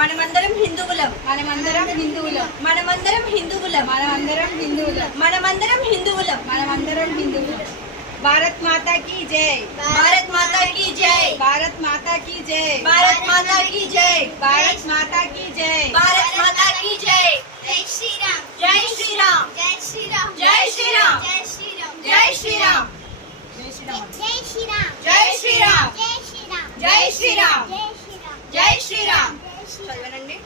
మనమందరం హిందువులం. మనమందరం హిందువులం. మనమందరం హిందువులం. మనమందరం హిందువులం. మనమందరం హిందువులం. మనమందరం హిందువులం. भारत माता की जय. भारत माता की जय. भारत माता की जय. भारत माता की जय. भारत माता की जय. भारत माता की जय. जय श्री राम. जय श्री राम. जय श्री राम. जय श्री राम. जय श्री राम. जय श्री राम. जय श्री राम. जय श्री राम. जय श्री राम. जय श्री राम. जय श्री राम. జై శ్రీరామ్. చదవనండి.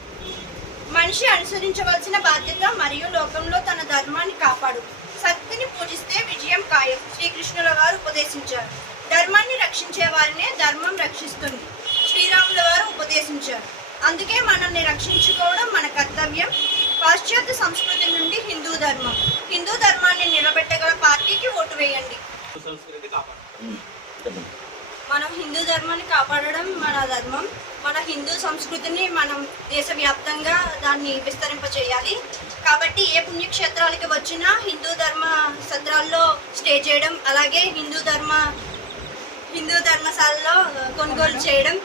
మనిషి అనుసరించవలసిన బాధ్యత మరియు లోకంలో తన ధర్మాన్ని కాపాడు. శక్తిని పూజిస్తే విజయం ఖాయం. శ్రీకృష్ణుల వారు ఉపదేశించారు. ధర్మాన్ని రక్షించే వారినే ధర్మం రక్షిస్తుంది. శ్రీరాముల వారు ఉపదేశించారు. అందుకే మనల్ని రక్షించుకోవడం మన కర్తవ్యం. పాశ్చాత్య సంస్కృతి నుండి హిందూ ధర్మం. హిందూ ధర్మాన్ని నిలబెట్టగల పార్టీకి ఓటు వేయండి. మనం హిందూ ధర్మాన్ని కాపాడడం మన ధర్మం. మన హిందూ సంస్కృతిని మనం దేశవ్యాప్తంగా దాన్ని విస్తరింపచేయాలి. కాబట్టి ఏ పుణ్యక్షేత్రాలకి వచ్చినా హిందూ ధర్మ సత్రాల్లో స్టే చేయడం, అలాగే హిందూ ధర్మశాలలో కొనుగోలు చేయడం,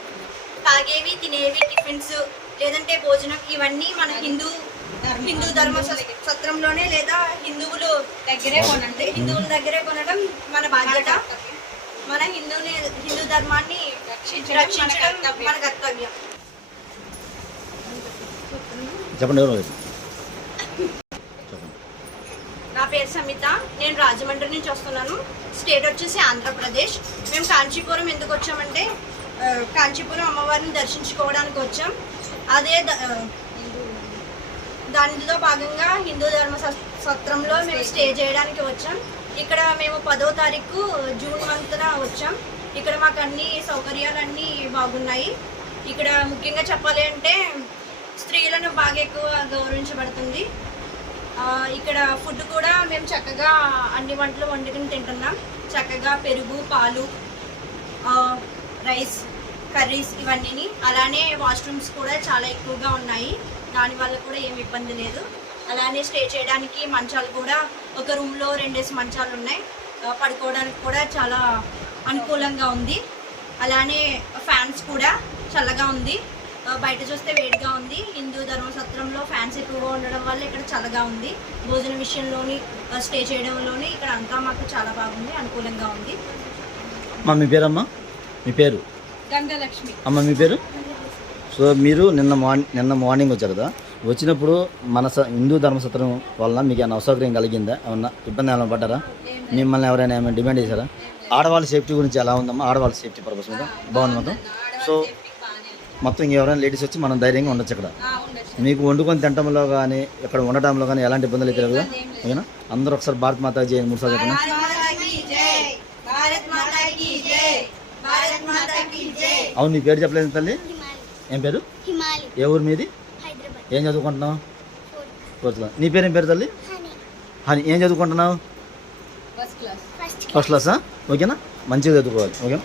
తాగేవి తినేవి టిఫిన్స్ లేదంటే భోజనం ఇవన్నీ మన హిందూ ధర్మ సత్రంలోనే లేదా హిందువుల దగ్గరే కొనడం మన బాధ్యత. మన హిందూ ధర్మాన్ని రక్షించడం మన కర్తవ్యం. చెప్పండి. నా పేరు సమిత. నేను రాజమండ్రి నుంచి వస్తున్నాను. స్టేట్ వచ్చేసి ఆంధ్రప్రదేశ్. మేము కాంచీపురం ఎందుకు వచ్చామంటే కాంచీపురం అమ్మవారిని దర్శించుకోవడానికి వచ్చాం. అదే దానిలో భాగంగా హిందూ ధర్మ సత్రంలో మేము స్టే చేయడానికి వచ్చాం. ఇక్కడ మేము 10వ తారీఖు జూన్ మంత్న వచ్చాం. ఇక్కడ మాకు అన్ని సౌకర్యాలన్నీ బాగున్నాయి. ఇక్కడ ముఖ్యంగా చెప్పాలి అంటే స్త్రీలను బాగా ఎక్కువ గౌరవించబడుతుంది. ఇక్కడ ఫుడ్ కూడా మేము చక్కగా అన్ని వంటలు వండుకుని తింటున్నాం. చక్కగా పెరుగు, పాలు, రైస్, కర్రీస్ ఇవన్నీ. అలానే వాష్రూమ్స్ కూడా చాలా ఎక్కువగా ఉన్నాయి. దానివల్ల కూడా ఏమి ఇబ్బంది లేదు. అలానే స్టే చేయడానికి మంచాలు కూడా ఒక రూమ్లో 2 మంచాలు ఉన్నాయి. పడుకోవడానికి కూడా చాలా అనుకూలంగా ఉంది. అలానే ఫ్యాన్స్ కూడా చల్లగా ఉంది. బయట చూస్తే వేడిగా ఉంది. హిందూ ధర్మసత్రంలో ఫ్యాన్స్ ఎక్కువగా ఉండడం వల్ల ఇక్కడ చల్లగా ఉంది. భోజన విషయంలోని స్టే చేయడంలోని ఇక్కడ అంతా మాకు చాలా బాగుంది, అనుకూలంగా ఉంది. అమ్మ మీ పేరమ్మా? మీ పేరు? గంగలక్ష్మి. అమ్మ మీ పేరు? సో మీరు నిన్న మార్నింగ్ వచ్చారు కదా, వచ్చినప్పుడు మన హిందూ ధర్మసత్రం వలన మీకు ఏమైనా అసౌకర్యం కలిగిందా? ఏమన్నా ఇబ్బంది ఏమైనా పడ్డారా? మిమ్మల్ని ఎవరైనా ఏమైనా డిమాండ్ చేశారా? ఆడవాళ్ళ సేఫ్టీ గురించి ఎలా ఉందమ్మా? ఆడవాళ్ళ సేఫ్టీ పర్పస్ మీద బాగుంది మొత్తం. సో మొత్తం ఇంకెవరైనా లేడీస్ వచ్చి మనం ధైర్యంగా ఉండొచ్చు. ఇక్కడ మీకు వండుకొని తినడంలో కానీ ఇక్కడ ఉండటంలో కానీ ఎలాంటి ఇబ్బందులు అయితే లేవు. ఓకేనా? అందరూ ఒకసారి భారత్ మాతా జై 3 సార్లు చెప్పండి. అవును, నీ పేరు చెప్పలేదు తల్లి. ఏం పేరు? ఏ ఊరు మీది? ఏం చదువుకుంటున్నావు? 4th class. నీ పేరు ఏం పేరు తల్లి? హనీ. ఏం చదువుకుంటున్నావు? ఫస్ట్ క్లాసా? ఓకేనా? మంచిగా చదువుకోవాలి. ఓకేనా?